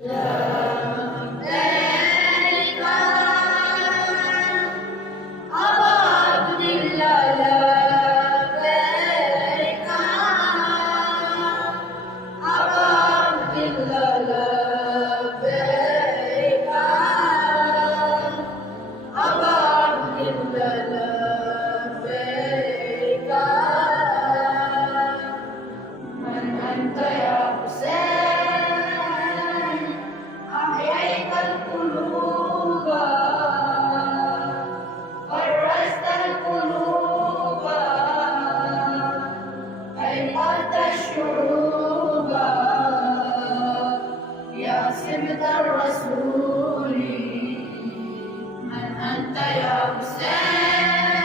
لبيك أبا عبد الله لبيك أبا عبد الله لبيك أبا عبد الله لبيك من أنت يا حسين أحييت القلوب فرجت القلوب أيقظت الشعوب يا سمت الرسول من أنت يا حسين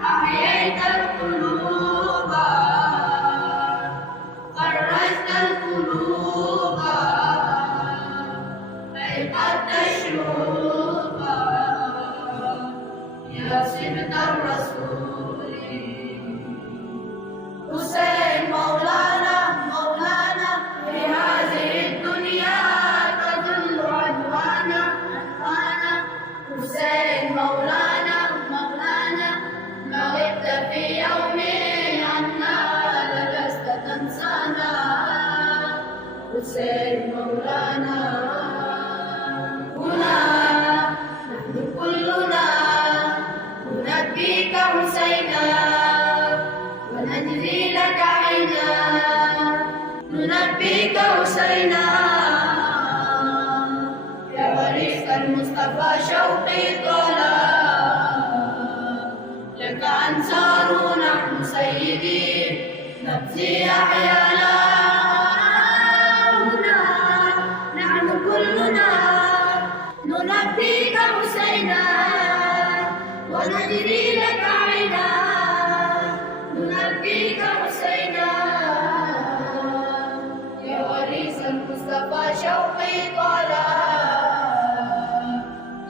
أحييت القلوب فرجت القلوب أيقظت الشعوب يا سمت الرسول حسين مولانا مولانا في هذه الدنيا تدل عنوانا عنوانا حسين مولانا مولانا ما غبت في يوم عنا للست تنسانا حسين مولانا هنا نحن كلنا نلبيك حسينا ونجري لك عينا نلبيك حسينا يا وريث المصطفى شوقي طلا لك أنصار نحن سيدي نبذي أحيانا هنا نحن كلنا نلبيك حسينا ونجري لك عينا نلبيك حسينا يا وريث المصطفى شوقي طلا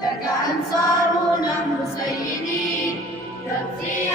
لك أنصار نحن سيدي نبذي